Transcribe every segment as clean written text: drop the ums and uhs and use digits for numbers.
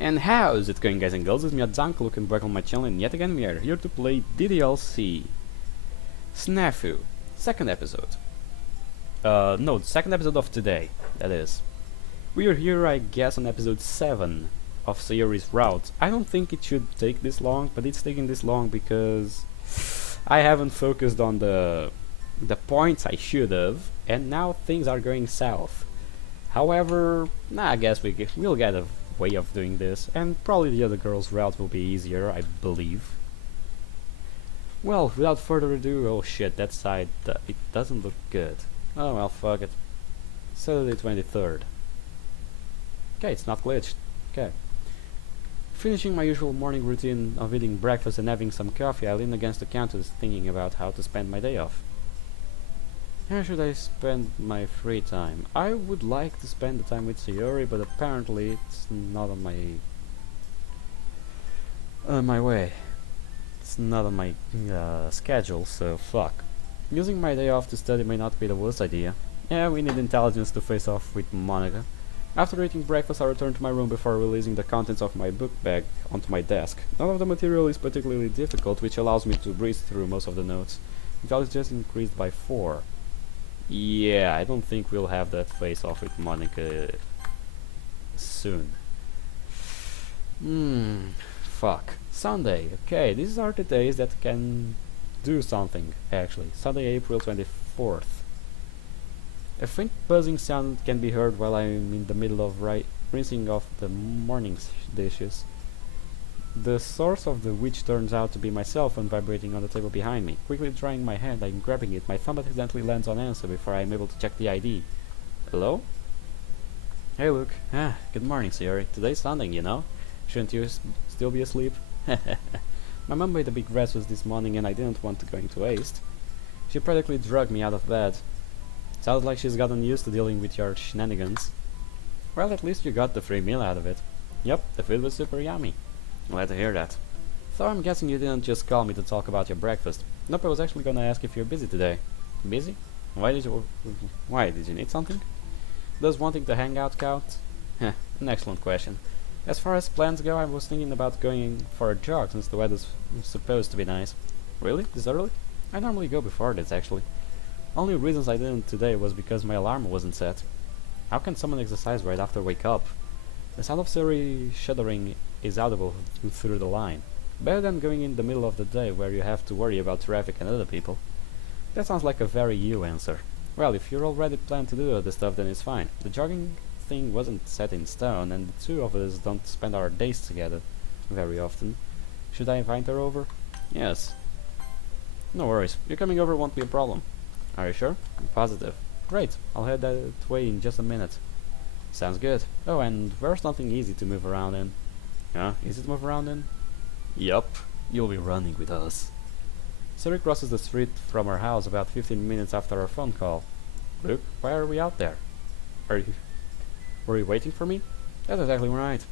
And how is it going, guys and girls? It's me, Zank, looking back on my channel, and yet again we are here to play DDLC SNAFU, second episode. No, the second episode of today, that is. We are here, I guess, on episode 7 of Sayori's route. I don't think it should take this long, but it's taking this long because I haven't focused on the points I should have, and now things are going south. However, I guess we'll get a way of doing this, and probably the other girl's route will be easier, I believe. Well, without further ado, oh shit, that side, it doesn't look good. Oh well, fuck it. Saturday 23rd. Okay, it's not glitched. Okay. Finishing my usual morning routine of eating breakfast and having some coffee, I lean against the counter thinking about how to spend my day off. How should I spend my free time? I would like to spend the time with Sayori, but apparently it's not on my way. It's not on my schedule, so fuck. Using my day off to study may not be the worst idea. Yeah, we need intelligence to face off with Monica. After eating breakfast, I return to my room before releasing the contents of my book bag onto my desk. None of the material is particularly difficult, which allows me to breeze through most of the notes. Intelligence increased by 4. Yeah, I don't think we'll have that face-off with Monica soon. Fuck. Sunday. Okay, these are the days that can do something, actually. Sunday, April 24th. A faint buzzing sound can be heard while I'm in the middle of rinsing off the morning's dishes. The source of the which turns out to be my cell phone vibrating on the table behind me. Quickly drying my hand, I'm grabbing it. My thumb accidentally lands on answer before I'm able to check the ID. Hello? Hey Luke. Good morning, Sayori. Today's Sunday, you know? Shouldn't you still be asleep? My mom made a big breakfast this morning and I didn't want to go into waste. She practically dragged me out of bed. Sounds like she's gotten used to dealing with your shenanigans. Well, at least you got the free meal out of it. Yep, the food was super yummy. Glad to hear that. So I'm guessing you didn't just call me to talk about your breakfast. Nope, I was actually gonna ask if you're busy today. Busy? Why did you need something? Does wanting to hang out count? An excellent question. As far as plans go, I was thinking about going for a jog since the weather's supposed to be nice. Really? This early? I normally go before this, actually. Only reasons I didn't today was because my alarm wasn't set. How can someone exercise right after wake up? The sound of Sayori shuddering is audible through the line. Better than going in the middle of the day where you have to worry about traffic and other people. That sounds like a very you answer. Well, if you're already planned to do other stuff, then it's fine. The jogging thing wasn't set in stone, and the two of us don't spend our days together very often. Should I invite her over? Yes. No worries. You coming over won't be a problem. Are you sure? I'm positive. Great. I'll head that way in just a minute. Sounds good. Oh, and where's something easy to move around in? Easy to move around in? Yup. You'll be running with us. Sayori crosses the street from her house about 15 minutes after our phone call. Luke, why are we out there? Were you waiting for me? That's exactly right.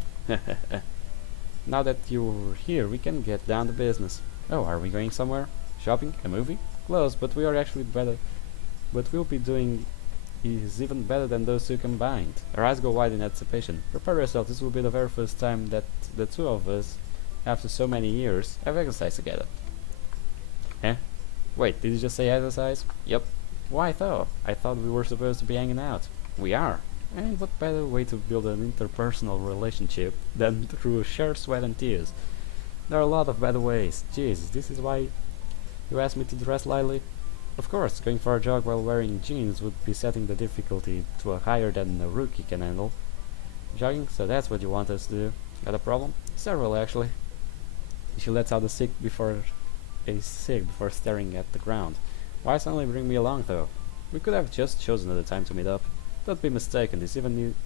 Now that you're here, we can get down to business. Oh, are we going somewhere? Shopping? A movie? Close, but we are actually better. What we'll be doing is even better than those two combined. Her eyes go wide in anticipation. Prepare yourself, this will be the very first time that the two of us, after so many years, have exercised together. Wait, did you just say exercise? Yep. Why though? I thought we were supposed to be hanging out. We are. And what better way to build an interpersonal relationship than through shared sweat and tears? There are a lot of better ways. Jeez, this is why you asked me to dress lightly? Of course, going for a jog while wearing jeans would be setting the difficulty to a higher than a rookie can handle. Jogging, so that's what you want us to do. Got a problem? Several, actually. She lets out a sigh before staring at the ground. Why suddenly bring me along, though? We could have just chosen another time to meet up. Don't be mistaken, this event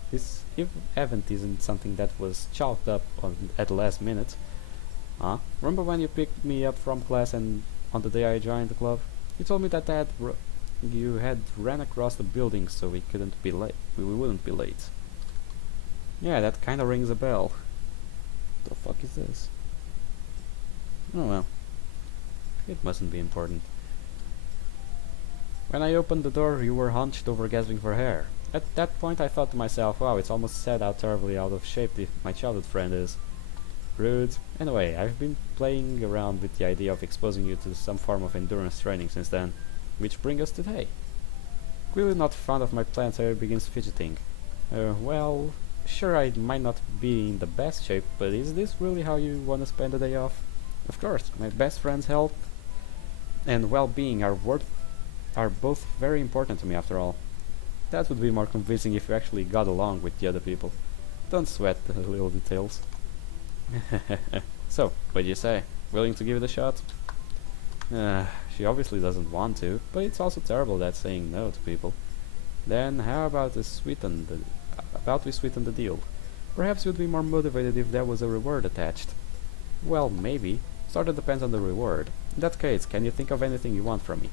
isn't something that was chalked up at the last minute. Remember when you picked me up from class and on the day I joined the club? You told me that you had ran across the building so we couldn't be late. We wouldn't be late. Yeah, that kinda rings a bell. The fuck is this? Oh well. It mustn't be important. When I opened the door, you were hunched over gasping for air. At that point I thought to myself, wow, it's almost sad how terribly out of shape my childhood friend is. Rude. Anyway, I've been playing around with the idea of exposing you to some form of endurance training since then, which brings us today. Clearly not fond of my plan, Sayori begins fidgeting. Well, sure I might not be in the best shape, but is this really how you want to spend the day off? Of course, my best friend's health and well-being are both very important to me after all. That would be more convincing if you actually got along with the other people. Don't sweat the little details. So, what do you say? Willing to give it a shot? She obviously doesn't want to, but it's also terrible that saying no to people. Then how about we sweeten the deal? Perhaps you'd be more motivated if there was a reward attached. Well, maybe. Sort of depends on the reward. In that case, can you think of anything you want from me?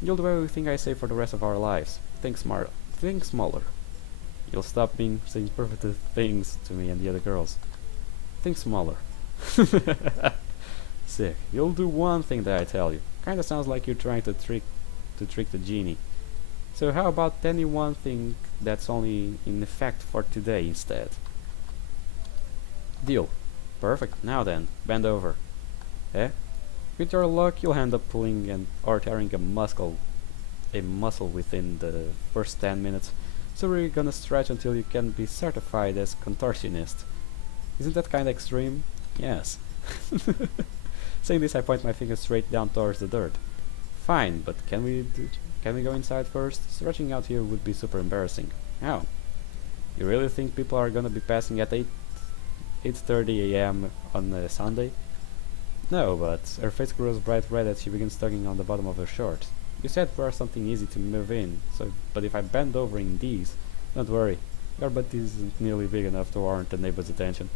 You'll do everything I say for the rest of our lives. Think smaller. You'll stop saying perfect things to me and the other girls. Think smaller. Sick. You'll do one thing that I tell you. Kinda sounds like you're trying to trick the genie. So how about any one thing that's only in effect for today instead? Deal. Perfect. Now then, bend over. Eh? With your luck, you'll end up pulling or tearing a muscle within the first 10 minutes. So we're gonna stretch until you can be certified as contortionist. Isn't that kinda extreme? Yes. Saying this, I point my finger straight down towards the dirt. Fine, but can we go inside first? Stretching out here would be super embarrassing. How? You really think people are gonna be passing at 8:30 a.m. on a Sunday? No, but her face grows bright red as she begins tugging on the bottom of her shorts. You said wear something easy to move in, but if I bend over in these, don't worry, your butt isn't nearly big enough to warrant the neighbor's attention.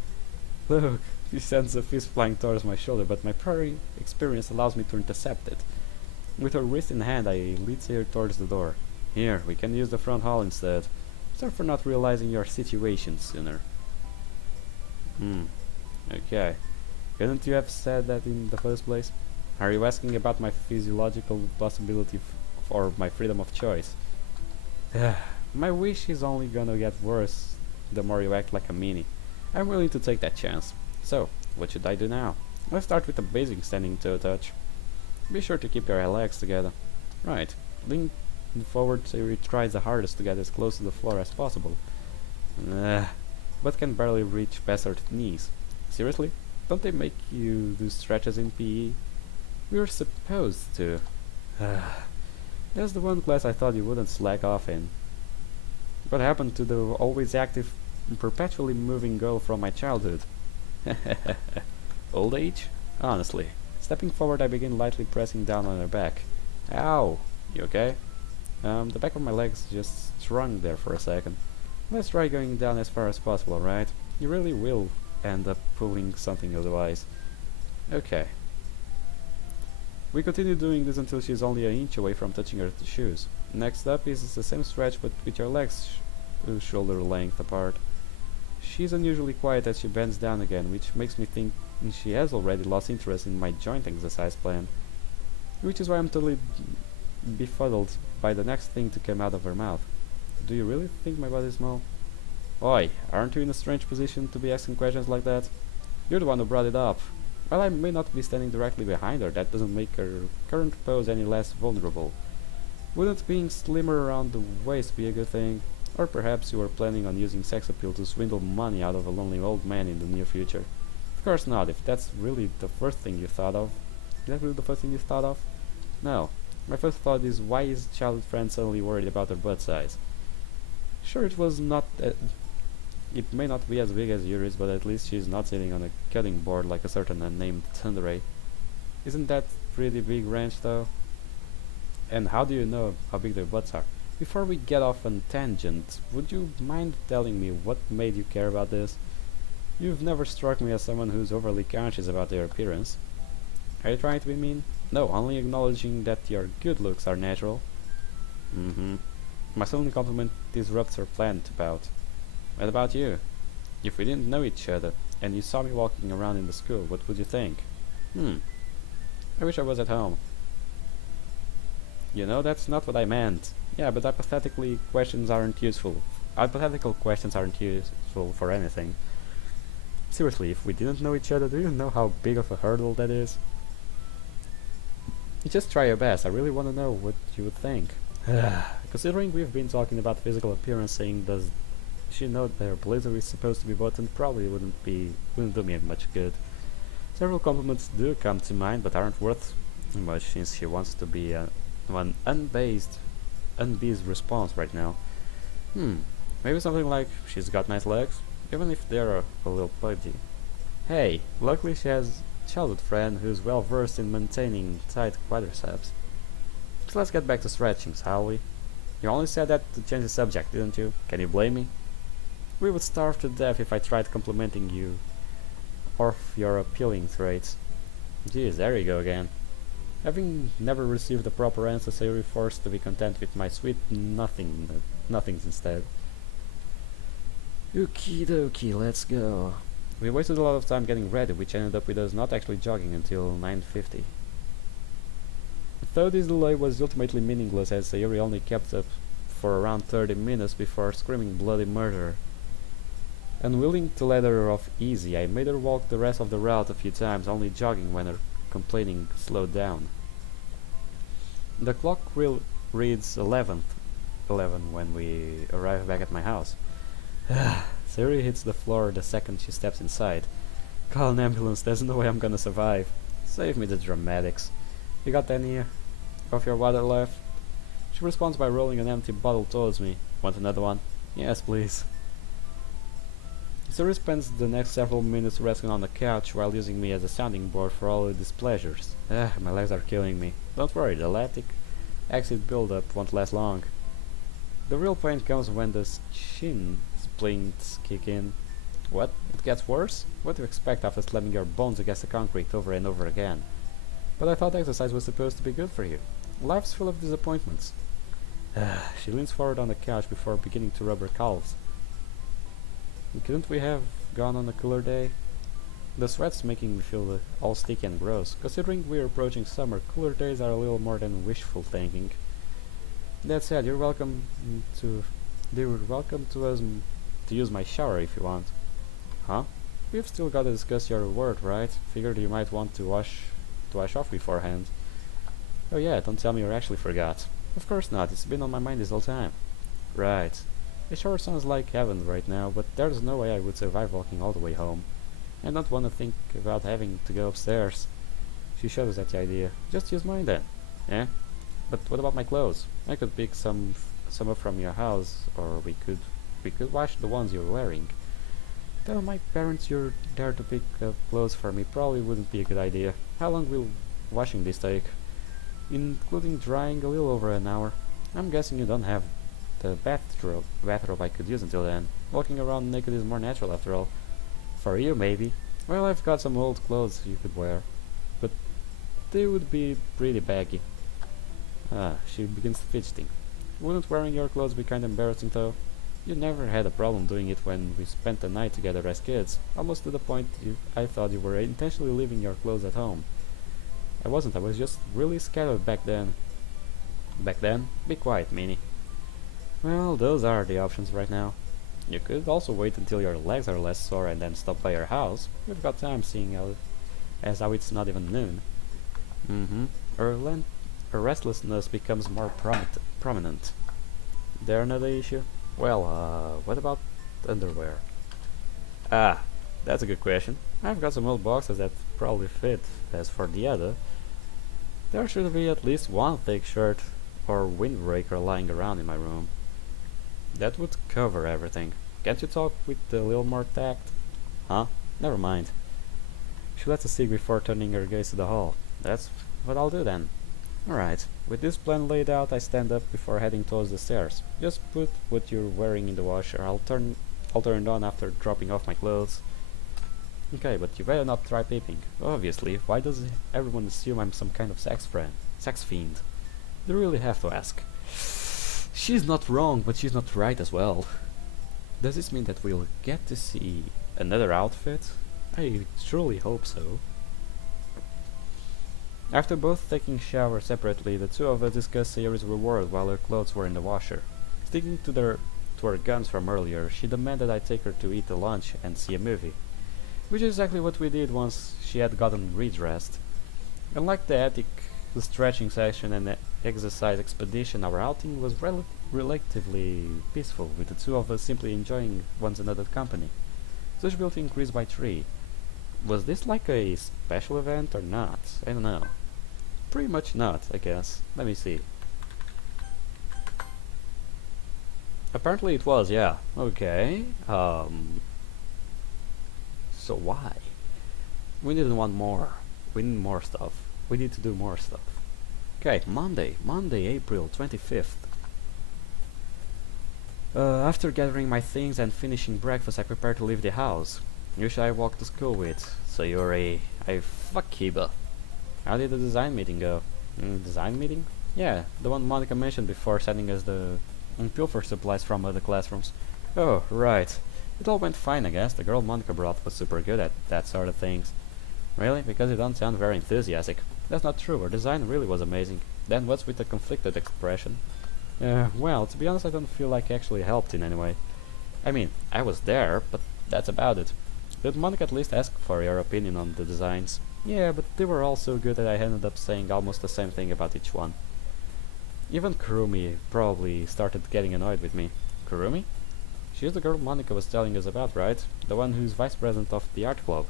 Look, she sends a fist flying towards my shoulder, but my prior experience allows me to intercept it. With her wrist in hand, I lead her towards the door. Here, we can use the front hall instead. Sorry for not realizing your situation sooner. Okay. Couldn't you have said that in the first place? Are you asking about my physiological possibility or my freedom of choice? My wish is only gonna get worse the more you act like a meanie. I'm willing to take that chance. So, what should I do now? Let's start with the basic standing toe touch. Be sure to keep your legs together. Right. Lean forward so you tries the hardest to get as close to the floor as possible. But can barely reach past her knees. Seriously? Don't they make you do stretches in PE? We're supposed to. That's the one class I thought you wouldn't slack off in. What happened to the always active, perpetually moving girl from my childhood? Old age? Honestly. Stepping forward, I begin lightly pressing down on her back. Ow! You okay? The back of my legs just strung there for a second. Let's try going down as far as possible, alright? You really will end up pulling something otherwise. Okay. We continue doing this until she's only an inch away from touching her shoes. Next up is the same stretch but with your legs shoulder length apart. She's unusually quiet as she bends down again, which makes me think she has already lost interest in my joint exercise plan. Which is why I'm totally befuddled by the next thing to come out of her mouth. Do you really think my body's small? Oi, aren't you in a strange position to be asking questions like that? You're the one who brought it up. While I may not be standing directly behind her, that doesn't make her current pose any less vulnerable. Wouldn't being slimmer around the waist be a good thing? Or perhaps you were planning on using sex appeal to swindle money out of a lonely old man in the near future. Of course not, if that's really the first thing you thought of. Is that really the first thing you thought of? No. My first thought is, why is childhood friend suddenly worried about her butt size? Sure, it may not be as big as Yuri's, but at least she's not sitting on a cutting board like a certain unnamed tsundere. Isn't that pretty big ranch though? And how do you know how big their butts are? Before we get off on tangent, would you mind telling me what made you care about this? You've never struck me as someone who's overly conscious about their appearance. Are you trying to be mean? No, only acknowledging that your good looks are natural. My sudden compliment disrupts her planned bout. What about you? If we didn't know each other, and you saw me walking around in the school, what would you think? I wish I was at home. You know, that's not what I meant. Yeah, but hypothetically questions aren't useful. Hypothetical questions aren't useful for anything. Seriously, if we didn't know each other, do you know how big of a hurdle that is? You just try your best. I really want to know what you would think. Considering we've been talking about physical appearance, saying does she know that her blazer is supposed to be buttoned, probably wouldn't do me much good. Several compliments do come to mind, but aren't worth much since she wants to be one unbased response right now. Maybe something like she's got nice legs, even if they're a little pudgy. Hey, luckily she has a childhood friend who's well versed in maintaining tight quadriceps. So let's get back to stretching, shall we? You only said that to change the subject, didn't you? Can you blame me? We would starve to death if I tried complimenting you of your appealing traits. Geez, there you go again. Having never received a proper answer, Sayori forced to be content with my sweet nothings instead. Okie dokie, let's go. We wasted a lot of time getting ready, which ended up with us not actually jogging until 9:50. Though this delay was ultimately meaningless as Sayori only kept up for around 30 minutes before screaming bloody murder. Unwilling to let her off easy, I made her walk the rest of the route a few times, only jogging when her complaining slowed down. The clock reads 11 when we arrive back at my house. Sayori hits the floor the second she steps inside. Call an ambulance, there's no way I'm gonna survive. Save me the dramatics. You got any of your water left? She responds by rolling an empty bottle towards me. Want another one? Yes, please. Sayori spends the next several minutes resting on the couch while using me as a sounding board for all her displeasures. My legs are killing me. Don't worry, the lactic acid buildup won't last long. The real pain comes when the shin splints kick in. What? It gets worse? What do you expect after slamming your bones against the concrete over and over again? But I thought exercise was supposed to be good for you. Life's full of disappointments. She leans forward on the couch before beginning to rub her calves. Couldn't we have gone on a cooler day? The sweat's making me feel all sticky and gross. Considering we're approaching summer, cooler days are a little more than wishful thinking. That said, you're welcome to use my shower if you want. Huh? We've still got to discuss your reward, right? Figured you might want to wash off beforehand. Oh yeah, don't tell me you actually forgot. Of course not, it's been on my mind this whole time. Right. The shower sounds like heaven right now, but there's no way I would survive walking all the way home. I don't want to think about having to go upstairs. She shudders at the idea. Just use mine then. Eh? But what about my clothes? I could pick some up from your house, or we could wash the ones you're wearing. Telling my parents you're there to pick up clothes for me probably wouldn't be a good idea. How long will washing this take? Including drying, a little over an hour. I'm guessing you don't have the bathrobe I could use until then. Walking around naked is more natural after all. For you, maybe. Well, I've got some old clothes you could wear. But they would be pretty baggy. She begins fidgeting. Wouldn't wearing your clothes be kinda embarrassing though? You never had a problem doing it when we spent the night together as kids, almost to the point I thought you were intentionally leaving your clothes at home. I wasn't, I was just really scared back then. Back then? Be quiet, Minnie. Well, those are the options right now. You could also wait until your legs are less sore and then stop by your house. We've got time seeing as how it's not even noon. Her restlessness becomes more prominent. There another issue? Well, what about underwear? That's a good question. I've got some old boxes that probably fit. As for the other, there should be at least one thick shirt or windbreaker lying around in my room. That would cover everything. Can't you talk with a little more tact? Huh? Never mind. She lets a cig before turning her gaze to the hall. That's what I'll do then. Alright, with this plan laid out, I stand up before heading towards the stairs. Just put what you're wearing in the washer. I'll turn it on after dropping off my clothes. Okay, but you better not try peeping. Obviously, why does everyone assume I'm some kind of sex fiend? They really have to ask. She's not wrong, but she's not right as well. Does this mean that we'll get to see another outfit? I truly hope so. After both taking showers separately, the two of us discussed Sayori's reward while her clothes were in the washer. Sticking to her guns from earlier, she demanded I take her to eat a lunch and see a movie, which is exactly what we did once she had gotten redressed. Unlike the attic, the stretching session and the exercise expedition, our outing was relatively peaceful, with the two of us simply enjoying one another's company. Sociability increased by 3. Was this like a special event or not? I don't know. Pretty much not, I guess. Let me see. Apparently it was, yeah. Okay. So why? We didn't want more. We need more stuff. We need to do more stuff. Okay, Monday, April 25th. After gathering my things and finishing breakfast, I prepare to leave the house. Who should I walk to school with? Sayori. Fuck Kiba. How did the design meeting go? Design meeting? Yeah, the one Monica mentioned before sending us the pilfer supplies from other classrooms. Oh, right. It all went fine, I guess. The girl Monica brought was super good at that sort of things. Really? Because you don't sound very enthusiastic. That's not true. Her design really was amazing. Then what's with the conflicted expression? Well, to be honest, I don't feel like I actually helped in any way. I mean, I was there, but that's about it. Did Monica at least ask for your opinion on the designs? Yeah, but they were all so good that I ended up saying almost the same thing about each one. Even Kurumi probably started getting annoyed with me. Kurumi? She's the girl Monica was telling us about, right? The one who's vice president of the art club.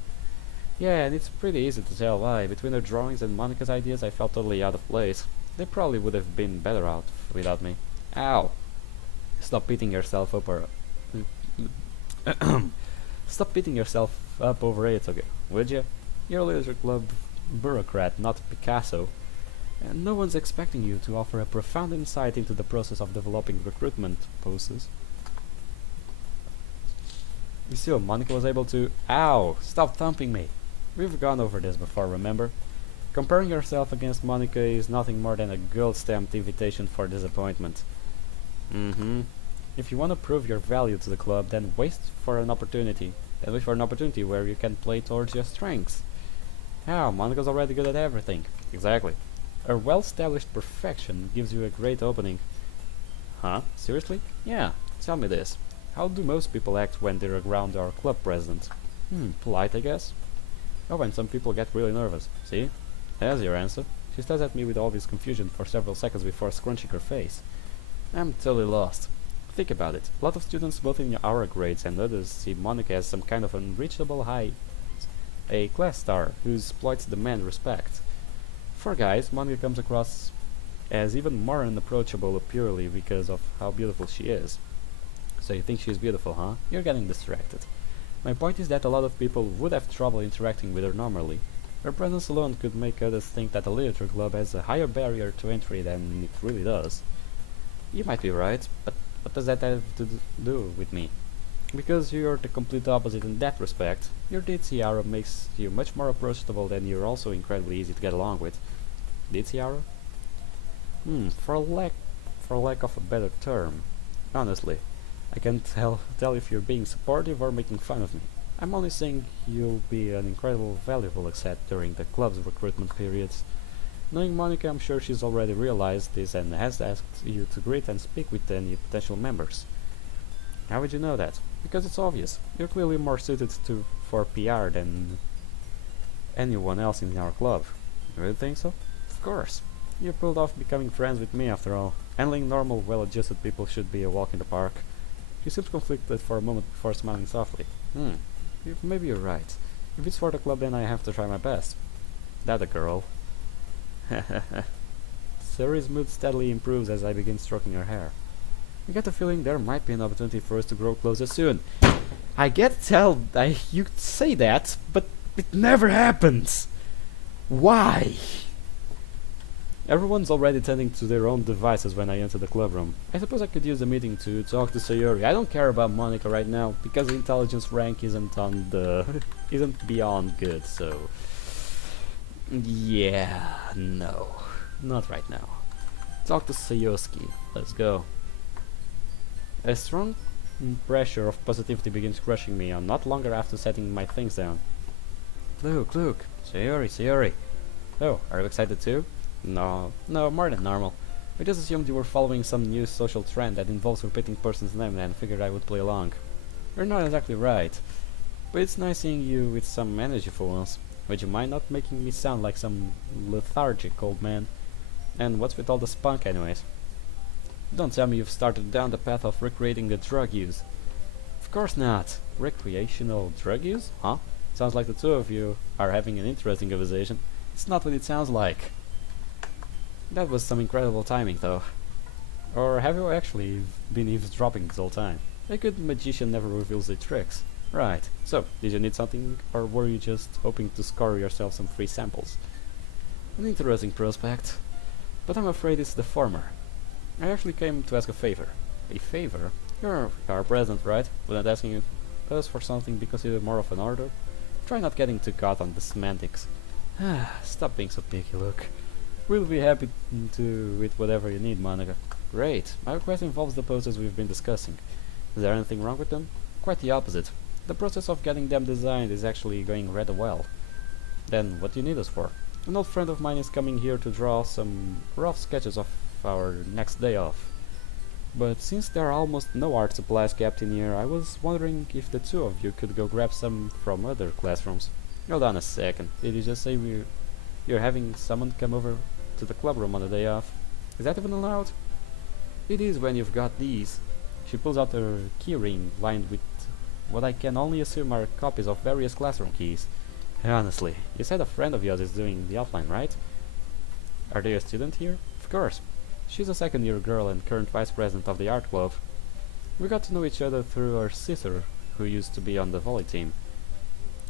Yeah, and it's pretty easy to tell why. Between her drawings and Monica's ideas, I felt totally out of place. They probably would have been better out without me. Ow! Stop beating yourself up or... Stop beating yourself up over it, okay? Would you? You're a literature club bureaucrat, not Picasso. And no one's expecting you to offer a profound insight into the process of developing recruitment poses. You see, Monica was able to... Ow! Stop thumping me! We've gone over this before, remember? Comparing yourself against Monica is nothing more than a gold-stamped invitation for disappointment. If you want to prove your value to the club, then wait for an opportunity where you can play towards your strengths. How? Monica's already good at everything. Exactly. Her well-established perfection gives you a great opening. Huh? Seriously? Yeah. Tell me this. How do most people act when they're around our club president? Polite, I guess. Oh, and some people get really nervous. See? There's your answer. She stares at me with all this confusion for several seconds before scrunching her face. I'm totally lost. Think about it. A lot of students, both in our grades and others, see Monica as some kind of unreachable a class star whose exploits demand respect. For guys, Monica comes across as even more unapproachable purely because of how beautiful she is. So you think she's beautiful, huh? You're getting distracted. My point is that a lot of people would have trouble interacting with her normally. Her presence alone could make others think that a literature club has a higher barrier to entry than it really does. You might be right, but what does that have to do with me? Because you're the complete opposite in that respect. Your ditzy aura makes you much more approachable, and you're also incredibly easy to get along with. Ditzy aura? For lack of a better term. Honestly, I can't tell if you're being supportive or making fun of me. I'm only saying you'll be an incredible valuable asset during the club's recruitment periods. Knowing Monica, I'm sure she's already realized this and has asked you to greet and speak with any potential members. How would you know that? Because it's obvious. You're clearly more suited for PR than anyone else in our club. You really think so? Of course. You pulled off becoming friends with me after all. Handling normal, well-adjusted people should be a walk in the park. She seems conflicted for a moment before smiling softly. Maybe you're right. If it's for the club, then I have to try my best. That a girl. Sayori's mood steadily improves as I begin stroking her hair. I get the feeling there might be an opportunity for us to grow closer soon. You say that, but it never happens. Why? Everyone's already tending to their own devices when I enter the club room. I suppose I could use the meeting to talk to Sayori. I don't care about Monica right now, because the intelligence rank isn't beyond good, so... Yeah, no. Not right now. Talk to Sayoski. Let's go. A strong pressure of positivity begins crushing me, not longer after setting my things down. Look. Sayori. Oh, are you excited too? No, more than normal. I just assumed you were following some new social trend that involves repeating person's name and figured I would play along. You're not exactly right, but it's nice seeing you with some energy for once. Would you mind not making me sound like some lethargic old man? And what's with all the spunk anyways? Don't tell me you've started down the path of recreating the drug use. Of course not. Recreational drug use? Huh? Sounds like the two of you are having an interesting conversation. It's not what it sounds like. That was some incredible timing though. Or have you actually been eavesdropping this whole time? A good magician never reveals their tricks. Right, so, did you need something, or were you just hoping to score yourself some free samples? An interesting prospect, but I'm afraid it's the former. I actually came to ask a favor. A favor? You're our president, right? Wouldn't asking us for something be considered more of an order? Try not getting too caught on the semantics. Stop being so picky, look. We'll be happy to with whatever you need, Monica. Great. My request involves the posters we've been discussing. Is there anything wrong with them? Quite the opposite. The process of getting them designed is actually going rather well. Then what do you need us for? An old friend of mine is coming here to draw some rough sketches of our next day off. But since there are almost no art supplies kept in here, I was wondering if the two of you could go grab some from other classrooms. Hold on a second. Did you just say you're having someone come over to the clubroom on the day off? Is that even allowed? It is when you've got these. She pulls out her keyring lined with what I can only assume are copies of various classroom keys. Honestly, you said a friend of yours is doing the outline, right? Are they a student here? Of course. She's a second-year girl and current vice president of the art club. We got to know each other through her sister, who used to be on the volley team.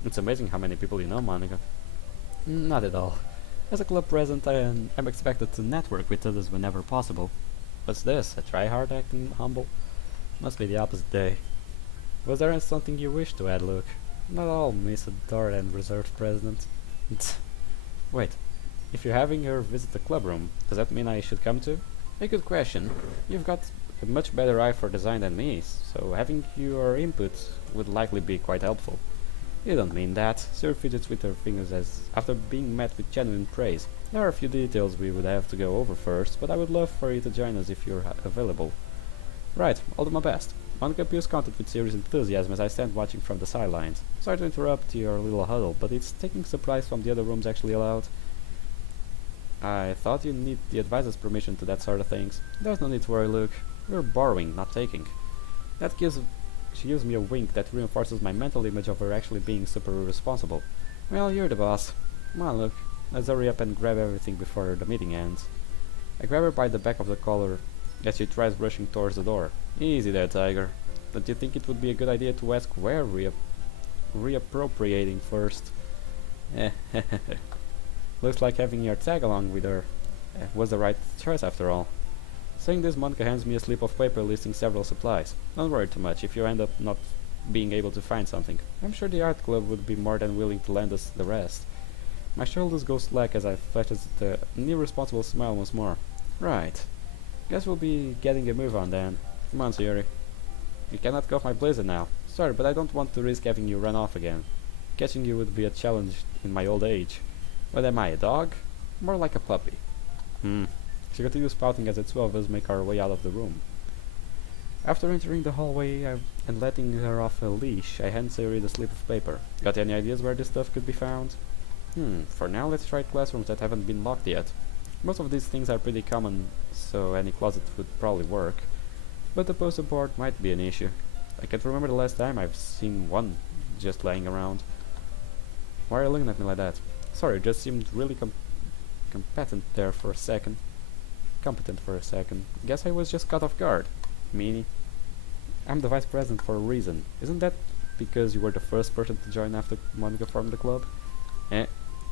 It's amazing how many people you know, Monica. Not at all. As a club president, I'm expected to network with others whenever possible. What's this? A try-hard acting humble? Must be the opposite day. Was there something you wish to add, Luke? Not all, Miss Adored and Reserved President. Wait, if you're having her visit the clubroom, does that mean I should come too? A good question. You've got a much better eye for design than me, so having your input would likely be quite helpful. You don't mean that. Sir fidgets with her fingers as after being met with genuine praise. There are a few details we would have to go over first, but I would love for you to join us if you're available. Right, I'll do my best. Monica appears content with serious enthusiasm as I stand watching from the sidelines. Sorry to interrupt your little huddle, but it's taking supplies from the other rooms actually allowed? I thought you need the advisor's permission to that sort of things. There's no need to worry, Luke. We're borrowing, not taking. She gives me a wink that reinforces my mental image of her actually being super irresponsible. Well, you're the boss. Come on, Luke. Let's hurry up and grab everything before the meeting ends. I grab her by the back of the collar as she tries rushing towards the door. Easy there, Tiger. Don't you think it would be a good idea to ask where reappropriating first? Looks like having your tag along with her was the right choice after all. Saying this, Monica hands me a slip of paper listing several supplies. Don't worry too much if you end up not being able to find something. I'm sure the art club would be more than willing to lend us the rest. My shoulders go slack as I flash the irresponsible smile once more. Right. Guess we'll be getting a move on then. Come on, Sayori. You cannot go off my blazer now. Sorry, but I don't want to risk having you run off again. Catching you would be a challenge in my old age. What am I, a dog? More like a puppy. She continues pouting as the two of us make our way out of the room. After entering the hallway and letting her off a leash, I hand Sayori the slip of paper. Got any ideas where this stuff could be found? For now let's try classrooms that haven't been locked yet. Most of these things are pretty common, so any closet would probably work. But the poster board might be an issue. I can't remember the last time I've seen one just lying around. Why are you looking at me like that? Sorry, it just seemed really competent there for a second. Competent for a second. Guess I was just caught off guard. Meanie. I'm the vice president for a reason. Isn't that because you were the first person to join after Monica formed the club?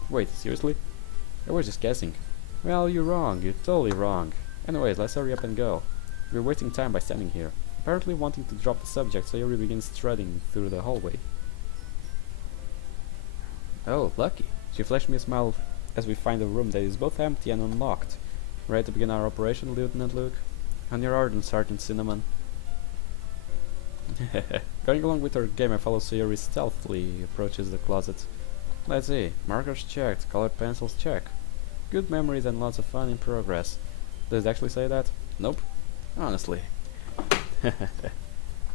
Wait, seriously? I was just guessing. Well, you're wrong. You're totally wrong. Anyways, let's hurry up and go. We're wasting time by standing here. Apparently wanting to drop the subject, Sayori begins strutting through the hallway. Oh, lucky. She flashed me a smile as we find a room that is both empty and unlocked. Ready to begin our operation, Lieutenant Luke? On your orders, Sergeant Cinnamon. Going along with her game, I follow Sayori stealthily approaches the closet. Let's see. Markers checked, colored pencils check. Good memories and lots of fun in progress. Does it actually say that? Nope. Honestly.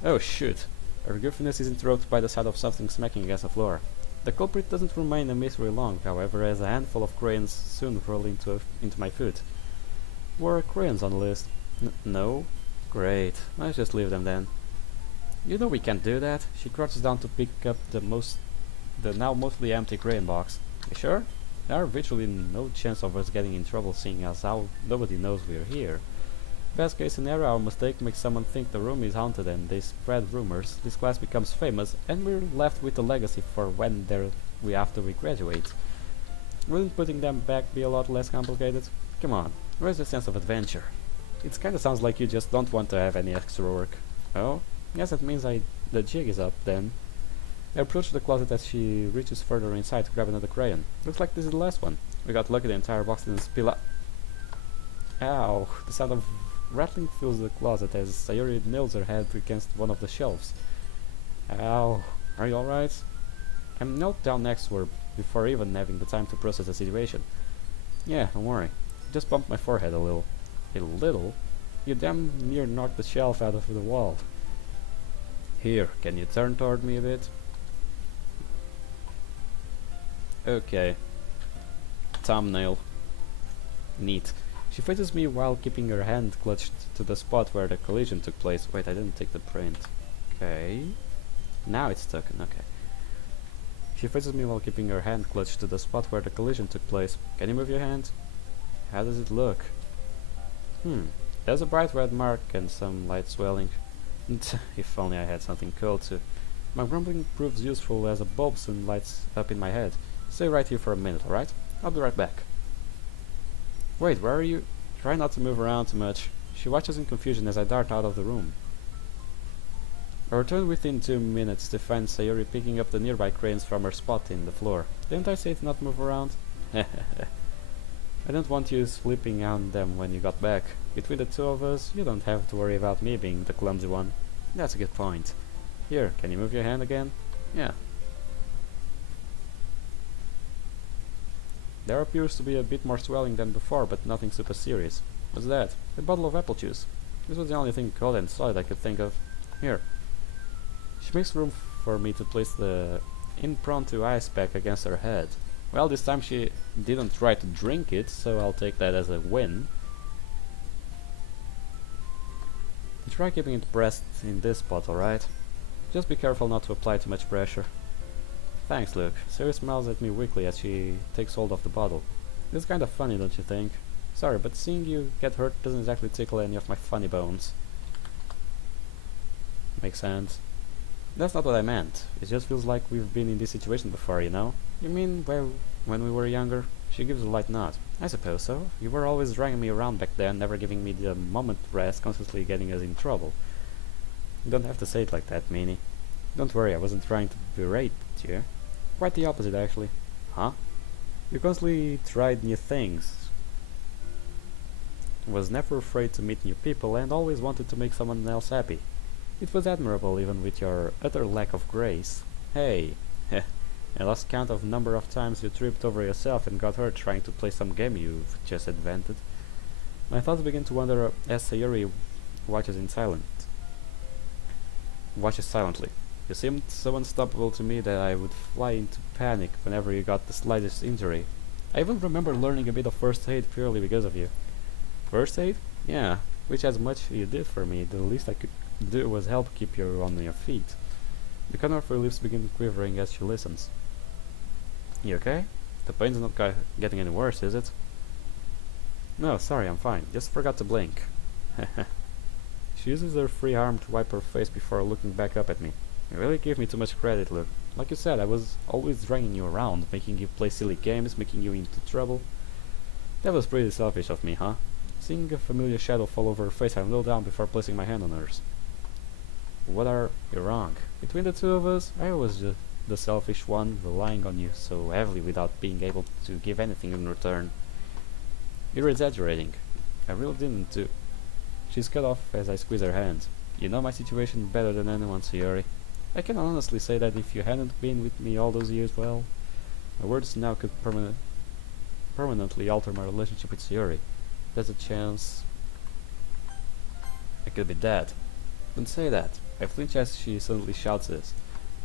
Oh shoot. Our goofiness is interrupted by the sound of something smacking against the floor. The culprit doesn't remain a mystery long, however, as a handful of crayons soon roll into my foot. Were crayons on the list? No? Great. Let's just leave them then. You know we can't do that. She crouches down to pick up the now mostly empty crayon box. You sure? There are virtually no chance of us getting in trouble, seeing as how nobody knows we're here. Best case scenario, our mistake makes someone think the room is haunted and they spread rumors. This class becomes famous and we're left with a legacy for after we graduate. Wouldn't putting them back be a lot less complicated? Come on, where's the sense of adventure? It kinda sounds like you just don't want to have any extra work. Oh? Yes, that means the jig is up then. I approach the closet as she reaches further inside to grab another crayon. Looks like this is the last one. We got lucky, the entire box didn't spill out. Ow! The sound of rattling fills the closet as Sayori nails her head against one of the shelves. Ow! Are you alright? I'm knelt down next to her before even having the time to process the situation. Yeah, don't worry. Just bumped my forehead a little. A little? You damn near knocked the shelf out of the wall. Here, can you turn toward me a bit? Okay. Thumbnail. Neat. She faces me while keeping her hand clutched to the spot where the collision took place. Wait, I didn't take the print. Okay. Now it's stuck. Okay. She faces me while keeping her hand clutched to the spot where the collision took place. Can you move your hand? How does it look? There's a bright red mark and some light swelling. If only I had something cold to... My grumbling proves useful as a bulb soon lights up in my head. Stay right here for a minute, alright? I'll be right back. Wait, where are you? Try not to move around too much. She watches in confusion as I dart out of the room. I return within 2 minutes to find Sayori picking up the nearby crayons from her spot in the floor. Didn't I say to not move around? I don't want you slipping on them when you got back. Between the two of us, you don't have to worry about me being the clumsy one. That's a good point. Here, can you move your hand again? Yeah. There appears to be a bit more swelling than before, but nothing super serious. What's that? A bottle of apple juice. This was the only thing cold and solid I could think of. Here. She makes room for me to place the impromptu ice pack against her head. Well, this time she didn't try to drink it, so I'll take that as a win. Try keeping it pressed in this spot, alright? Just be careful not to apply too much pressure. Thanks, Luke. Sayori smiles at me weakly as she takes hold of the bottle. This is kind of funny, don't you think? Sorry, but seeing you get hurt doesn't exactly tickle any of my funny bones. Makes sense. That's not what I meant. It just feels like we've been in this situation before, you know? You mean, well, when we were younger? She gives a light nod. I suppose so. You were always dragging me around back then, never giving me the moment to rest, constantly getting us in trouble. You don't have to say it like that, Meanie. Don't worry, I wasn't trying to berate you. Quite the opposite, actually. Huh? You constantly tried new things. Was never afraid to meet new people and always wanted to make someone else happy. It was admirable even with your utter lack of grace. Hey, I lost count of number of times you tripped over yourself and got hurt trying to play some game you've just invented. My thoughts begin to wander as Sayori watches silently. You seemed so unstoppable to me that I would fly into panic whenever you got the slightest injury. I even remember learning a bit of first aid purely because of you. First aid? Yeah, which as much you did for me, the least I could do was help keep you on your feet. The corner of her lips begin quivering as she listens. You okay? The pain's not getting any worse, is it? No, sorry, I'm fine. Just forgot to blink. She uses her free arm to wipe her face before looking back up at me. You really give me too much credit, Luke. Like you said, I was always dragging you around, making you play silly games, making you into trouble. That was pretty selfish of me, huh? Seeing a familiar shadow fall over her face, I knelt down before placing my hand on hers. You're wrong. Between the two of us, I was the selfish one, relying on you so heavily without being able to give anything in return. You're exaggerating. I really didn't do. She's cut off as I squeeze her hand. You know my situation better than anyone, Sayori. I can honestly say that if you hadn't been with me all those years, well, my words now could permanently alter my relationship with Sayori. There's a chance I could be dead. Don't say that. I flinch as she suddenly shouts this.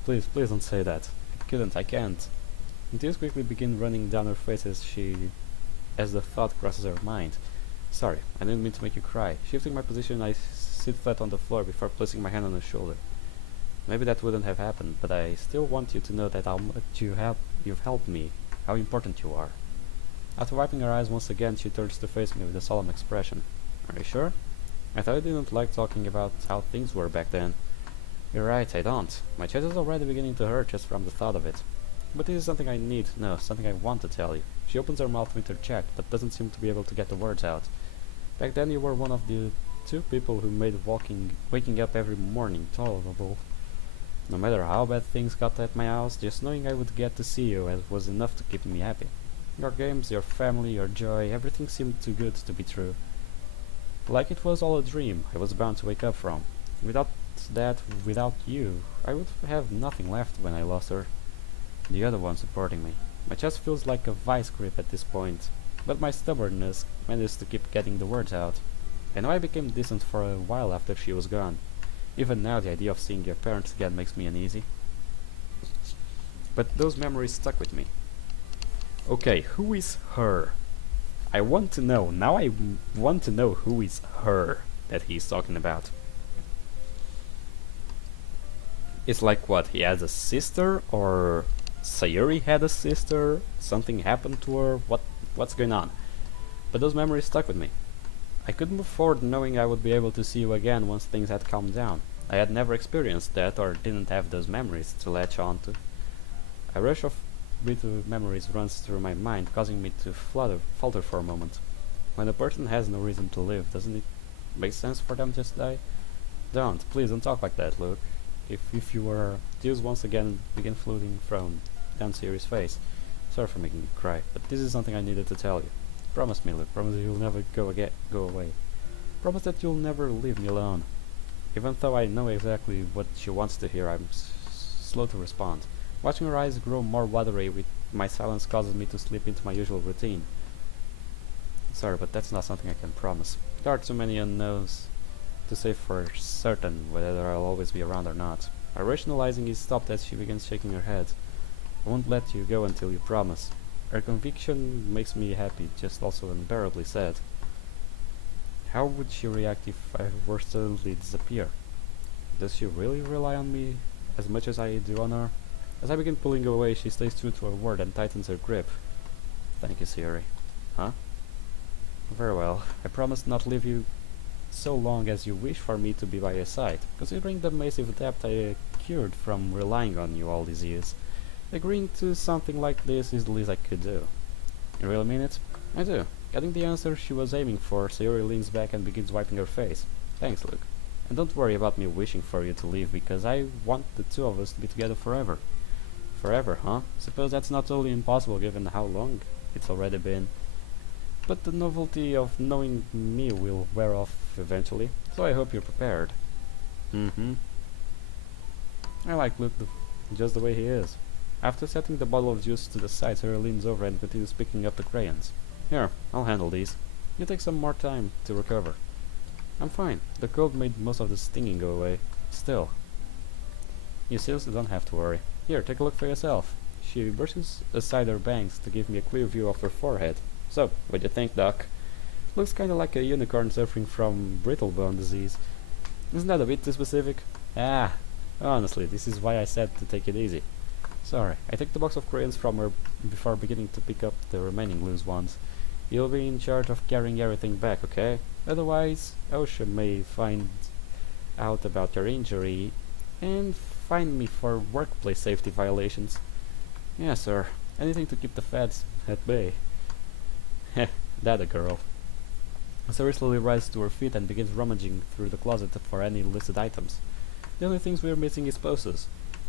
Please, please don't say that. I can't. And tears quickly begin running down her face as the thought crosses her mind. Sorry, I didn't mean to make you cry. Shifting my position, I sit flat on the floor before placing my hand on her shoulder. Maybe that wouldn't have happened, but I still want you to know that how much you've helped me, how important you are. After wiping her eyes once again, she turns to face me with a solemn expression. Are you sure? I thought you didn't like talking about how things were back then. You're right, I don't. My chest is already beginning to hurt just from the thought of it. But this is something I need, no, something I want to tell you. She opens her mouth with her cheek, but doesn't seem to be able to get the words out. Back then you were one of the 2 people who made waking up every morning tolerable. No matter how bad things got at my house, just knowing I would get to see you was enough to keep me happy. Your games, your family, your joy, everything seemed too good to be true. Like it was all a dream I was bound to wake up from. Without you, I would have nothing left when I lost her. The other one supporting me. My chest feels like a vice grip at this point, but my stubbornness managed to keep getting the words out. I know I became distant for a while after she was gone. Even now the idea of seeing your parents again makes me uneasy. But those memories stuck with me. Okay, who is her? I want to know. Now I want to know who is her that he's talking about. It's like what, he has a sister, or Sayori had a sister, something happened to her, what's going on? But those memories stuck with me. I could move forward knowing I would be able to see you again once things had calmed down. I had never experienced that or didn't have those memories to latch on to. A rush of bitter memories runs through my mind, causing me to falter for a moment. When a person has no reason to live, doesn't it make sense for them to just die? Please don't talk like that, Luke. If you were... Tears once again begin floating from down Sayori's face. Sorry for making you cry, but this is something I needed to tell you. Promise me, Luke. Promise that you'll never go away. Promise that you'll never leave me alone. Even though I know exactly what she wants to hear, I'm slow to respond. Watching her eyes grow more watery with my silence causes me to slip into my usual routine. Sorry, but that's not something I can promise. There are too many unknowns to say for certain whether I'll always be around or not. Our rationalizing is stopped as she begins shaking her head. I won't let you go until you promise. Her conviction makes me happy, just also unbearably sad. How would she react if I were to suddenly disappear? Does she really rely on me as much as I do on her? As I begin pulling away, she stays true to her word and tightens her grip. Thank you, Sayori. Huh? Very well. I promise not leave you so long as you wish for me to be by your side, considering the massive debt I accrued from relying on you all these years. Agreeing to something like this is the least I could do. You really mean it? I do. Getting the answer she was aiming for, Sayori leans back and begins wiping her face. Thanks, Luke. And don't worry about me wishing for you to leave, because I want the 2 of us to be together forever. Forever, huh? Suppose that's not totally impossible given how long it's already been. But the novelty of knowing me will wear off eventually, so I hope you're prepared. I like Luke just the way he is. After setting the bottle of juice to the side, Sarah leans over and continues picking up the crayons. Here, I'll handle these. You take some more time to recover. I'm fine. The cold made most of the stinging go away. Still. You seriously don't have to worry. Here, take a look for yourself. She brushes aside her bangs to give me a clear view of her forehead. So, what do you think, Doc? Looks kinda like a unicorn suffering from brittle bone disease. Isn't that a bit too specific? Honestly, this is why I said to take it easy. Sorry, I take the box of crayons from her before beginning to pick up the remaining loose ones. You'll be in charge of carrying everything back, okay? Otherwise, OSHA may find out about your injury and fine me for workplace safety violations. Yes, sir. Anything to keep the feds at bay. Heh, that a girl. Sarah slowly rises to her feet and begins rummaging through the closet for any listed items. The only things we're missing is posters.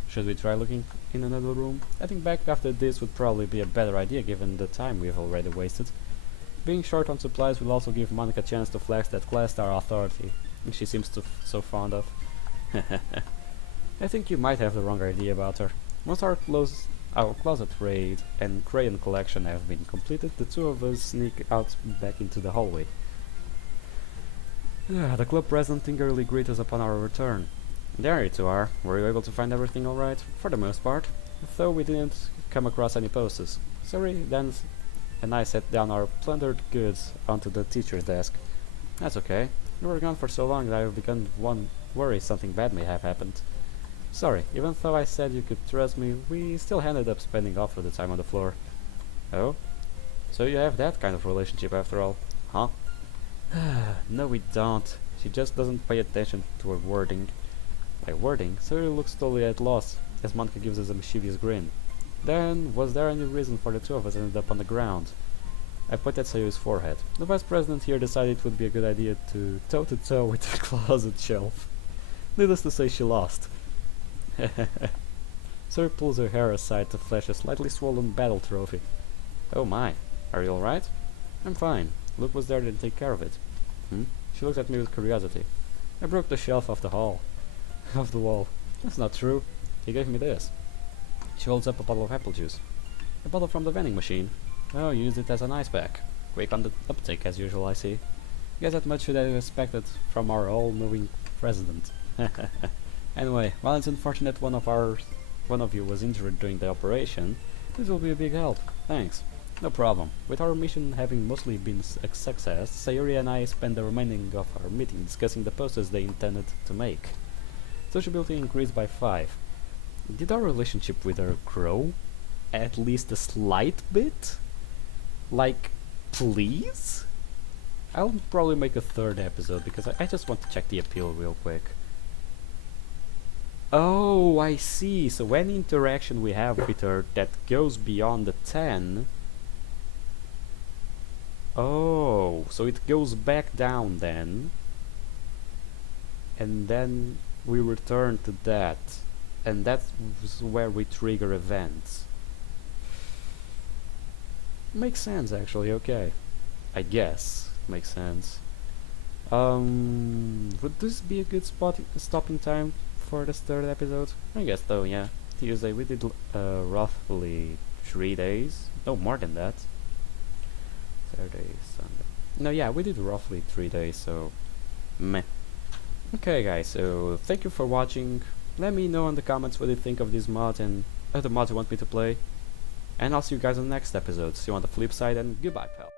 Should we try looking in another room? Heading back after this would probably be a better idea given the time we've already wasted. Being short on supplies will also give Monica a chance to flex that class star authority, which she seems so fond of. I think you might have the wrong idea about her. Once our clothes Our closet raid and crayon collection have been completed, the two of us sneak out back into the hallway. The club president eagerly greets us upon our return. There you two are. Were you able to find everything alright? For the most part. Though we didn't come across any posters. Sayori then and I set down our plundered goods onto the teacher's desk. That's okay. You were gone for so long that I've begun to worry something bad may have happened. Sorry, even though I said you could trust me, we still ended up spending half of the time on the floor. Oh? So you have that kind of relationship after all, huh? No, we don't. She just doesn't pay attention to her wording. By wording, Sayori looks totally at loss, as Monica gives us a mischievous grin. Then, was there any reason for the two of us ended up on the ground? I put at Sayori's forehead. The vice president here decided it would be a good idea to toe-to-toe with the closet shelf. Needless to say, she lost. Sayori pulls her hair aside to flash a slightly swollen battle trophy. Oh my, are you alright? I'm fine. Luke was there to take care of it. She looked at me with curiosity. I broke the shelf off the wall. That's not true. He gave me this. She holds up a bottle of apple juice. A bottle from the vending machine. Oh, you used it as an ice pack. Quick on the uptake as usual, I see. Guess that much should have expected from our all-knowing president. Anyway, while it's unfortunate one of you was injured during the operation, this will be a big help. Thanks. No problem. With our mission having mostly been a success, Sayori and I spent the remaining of our meeting discussing the posters they intended to make. Sociability increased by 5. Did our relationship with her grow? At least a slight bit? Like, please? I'll probably make a third episode because I just want to check the appeal real quick. Oh, I see. So any interaction we have with her that goes beyond the 10... Oh, so it goes back down then. And then we return to that. And that's where we trigger events. Makes sense, actually, okay. I guess. Makes sense. Would this be a good stopping time for this third episode? I guess so, yeah. Tuesday we did roughly 3 days. No, more than that. Saturday, Sunday. No, yeah, we did roughly 3 days, so meh. Okay, guys, so thank you for watching. Let me know in the comments what you think of this mod and other mods you want me to play. And I'll see you guys on the next episode. See you on the flip side, and goodbye, pal.